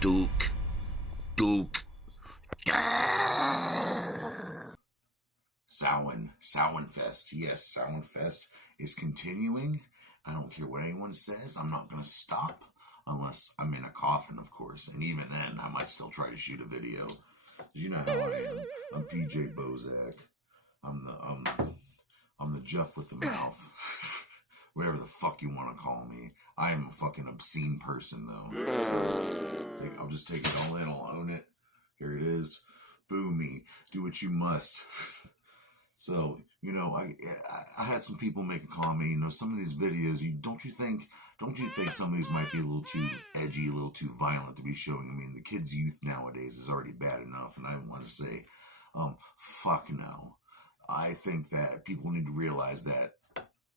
Duke. Duke. Samhain Fest. Yes, Samhain Fest is continuing. I don't care what anyone says. I'm not going to stop unless I'm in a coffin, of course. And even then, I might still try to shoot a video. 'Cause you know how I am. I'm PJ Bozak. I'm the Jeff with the mouth. Whatever the fuck you want to call me. I am a fucking obscene person, though. I'll just take it all in. I'll own it. Here it is. Boo me. Do what you must. So, I had some people make a comment, some of these videos, don't you think some of these might be a little too edgy, a little too violent to be showing? I mean, the kids' youth nowadays is already bad enough, and I want to say, fuck no. I think that people need to realize that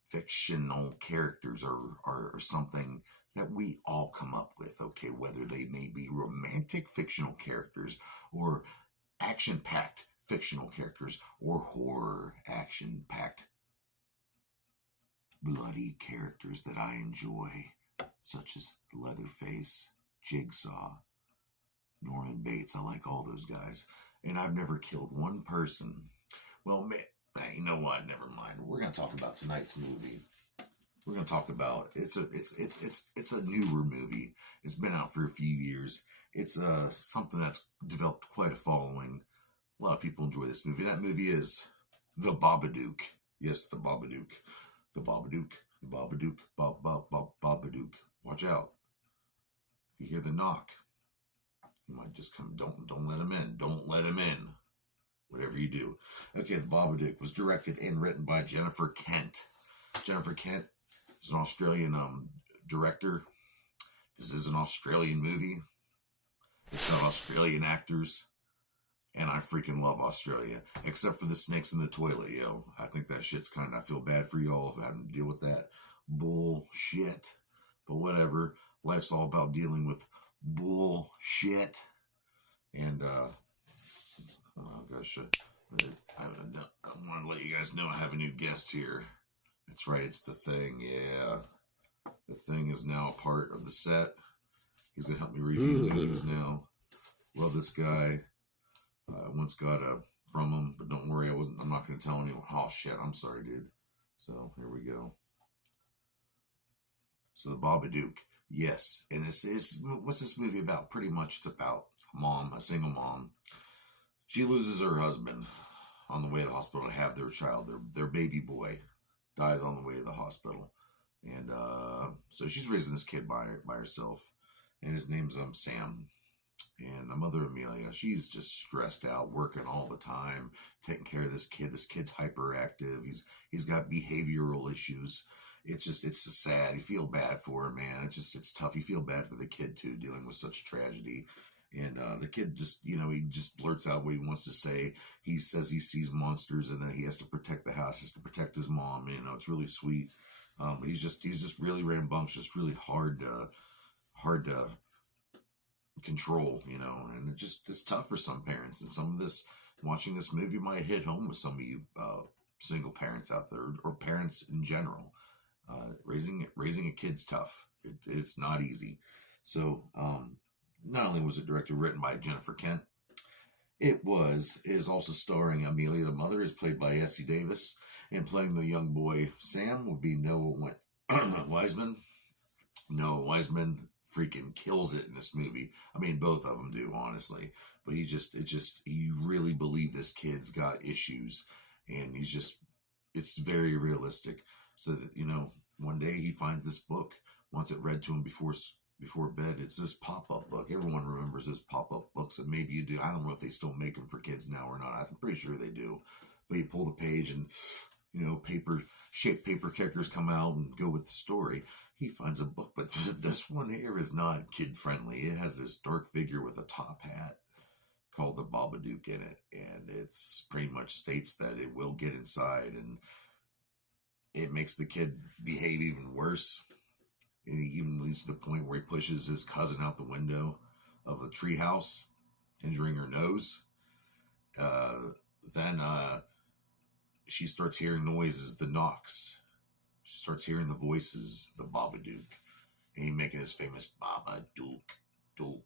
fictional characters are something that we all come up with, okay? Whether they may be romantic fictional characters or action-packed fictional characters or horror action-packed bloody characters that I enjoy, such as Leatherface, Jigsaw, Norman Bates. I like all those guys. And I've never killed one person. Well, you know what? Never mind. We're going to talk about tonight's movie. We're going to talk about it's a newer movie. It's been out for a few years. It's something that's developed quite a following. A lot of people enjoy this movie. That movie is The Babadook. Yes, The Babadook. The Babadook. The Babadook. Babadook. Watch out. If you hear the knock, you might just come. Don't let him in. Don't let him in. Whatever you do. Okay, The Babadook was directed and written by Jenifer Kent. Jenifer Kent is an Australian director. This is an Australian movie. It's got Australian actors. And I freaking love Australia. Except for the snakes in the toilet, yo. I think that shit's I feel bad for y'all if having to deal with that bullshit. But whatever. Life's all about dealing with bullshit. And, oh gosh. I want to let you guys know I have a new guest here. That's right, it's The Thing, yeah. The Thing is now a part of the set. He's going to help me review the news now. Love this guy. I once got from him, but don't worry, I'm not going to tell anyone. Oh shit, I'm sorry, dude. So here we go. So The Babadook, yes, and what's this movie about? Pretty much, it's about a single mom. She loses her husband on the way to the hospital to have their child. Their baby boy dies on the way to the hospital, and so she's raising this kid by herself, and his name's Sam. And the mother, Amelia, she's just stressed out, working all the time, taking care of this kid. This kid's hyperactive. He's got behavioral issues. It's just sad. You feel bad for him, man. It's tough. You feel bad for the kid too, dealing with such tragedy. And the kid just, he just blurts out what he wants to say. He says he sees monsters and that he has to protect the house, he has to protect his mom. It's really sweet. But he's just really rambunctious, really hard to control, and it's tough for some parents. And watching this movie might hit home with some of you single parents out there, or parents in general. Raising a kid's tough. It's not easy. So not only was it directed, written by Jenifer Kent, it is also starring Amelia. The mother is played by Essie Davis, and playing the young boy Sam would be Noah Wiseman. Noah Wiseman freaking kills it in this movie. I mean, both of them do, honestly. But you really believe this kid's got issues, and it's very realistic. So that, one day he finds this book, wants it read to him before bed. It's this pop-up book. Everyone remembers those pop-up books, and maybe you do. I don't know if they still make them for kids now or not. I'm pretty sure they do. But you pull the page and, shaped paper kickers come out and go with the story. He finds a book, but this one here is not kid-friendly. It has this dark figure with a top hat called the Babadook in it, and it's pretty much states that it will get inside, and it makes the kid behave even worse. And he even leads to the point where he pushes his cousin out the window of a treehouse, injuring her nose. Then she starts hearing noises, the knocks. She starts hearing the voices, the Babadook. And he making his famous Babadook, Dook.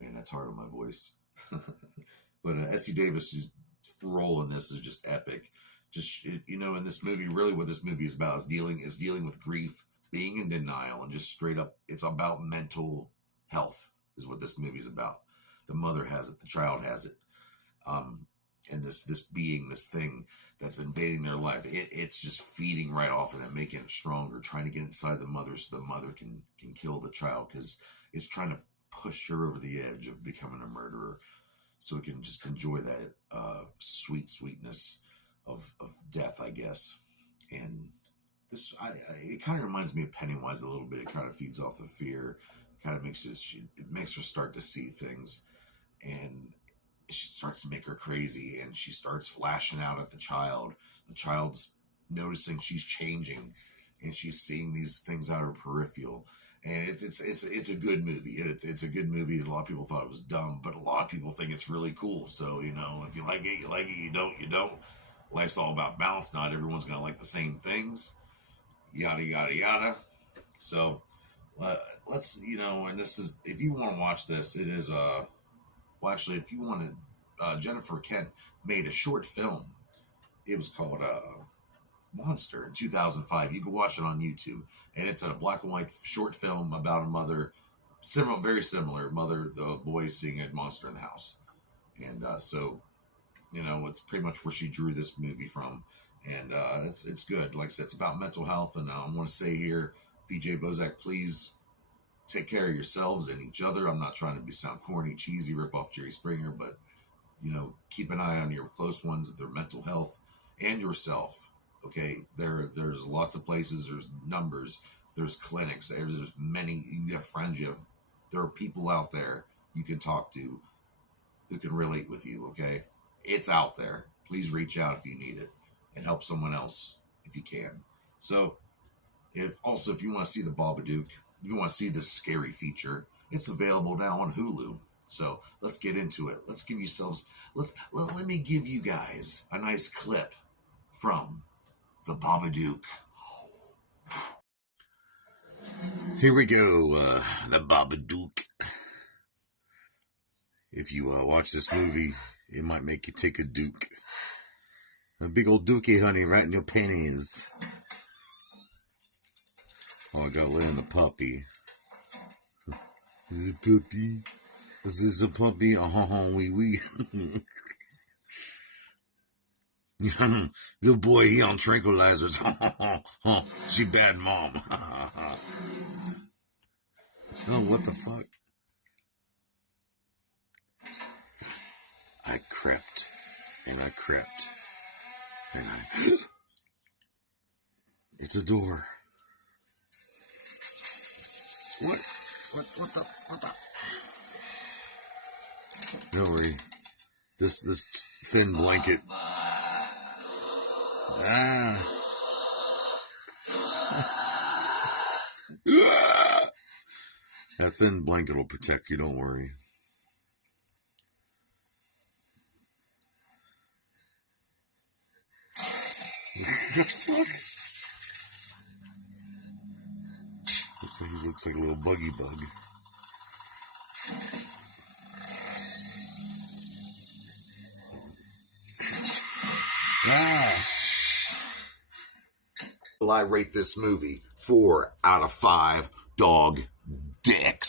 Man, that's hard on my voice. But Essie Davis' role in this is just epic. Just in this movie, really, what this movie is about is dealing with grief, being in denial, and just straight up, it's about mental health. Is what this movie is about. The mother has it, the child has it, and this being, this thing that's invading their life, it's just feeding right off of it, making it stronger, trying to get inside the mother so the mother can kill the child, because it's trying to push her over the edge of becoming a murderer, so it can just enjoy that sweetness of death, I guess. And this, it kind of reminds me of Pennywise a little bit. It kind of feeds off the fear, kind of makes it makes her start to see things, and she starts to make her crazy, and she starts flashing out at the child. The child's noticing she's changing, and she's seeing these things out of her peripheral. And it's a good movie. It's a good movie. A lot of people thought it was dumb, but a lot of people think it's really cool. So, if you like it, you like it. You don't, you don't. Life's all about balance. Not everyone's going to like the same things. Yada, yada, yada. So, let's, and this is, if you want to watch this, it is, well, actually, if you want to, Jenifer Kent made a short film. It was called, Monster in 2005. You can watch it on YouTube, and it's a black and white short film about a mother, very similar mother. The boy seeing a monster in the house, and so it's pretty much where she drew this movie from, and it's good. Like I said, it's about mental health, and I want to say here, PJ Bozak, please take care of yourselves and each other. I'm not trying to sound corny, cheesy, rip off Jerry Springer, but keep an eye on your close ones, their mental health, and yourself. Okay, there's lots of places, there's numbers, there's clinics, there's many, you have friends, there are people out there you can talk to who can relate with you, okay? It's out there. Please reach out if you need it, and help someone else if you can. So, if you want to see the Babadook, if you want to see this scary feature, it's available now on Hulu. So, let's get into it. Let me give you guys a nice clip from the Babadook. Here we go, the Babadook. If you watch this movie, it might make you take a duke. A big old dookie, honey, right in your panties. Oh, I gotta lay on the puppy. The puppy. Is this a puppy? Oh, wee wee. Little boy, he on tranquilizers. She bad mom. Oh, what the fuck? I crept, and I crept, and it's a door. What the? Really? This thin blanket. That thin blanket will protect you, don't worry. What the fuck? He looks like a little buggy bug. Will I rate this movie 4 out of 5 dog dicks?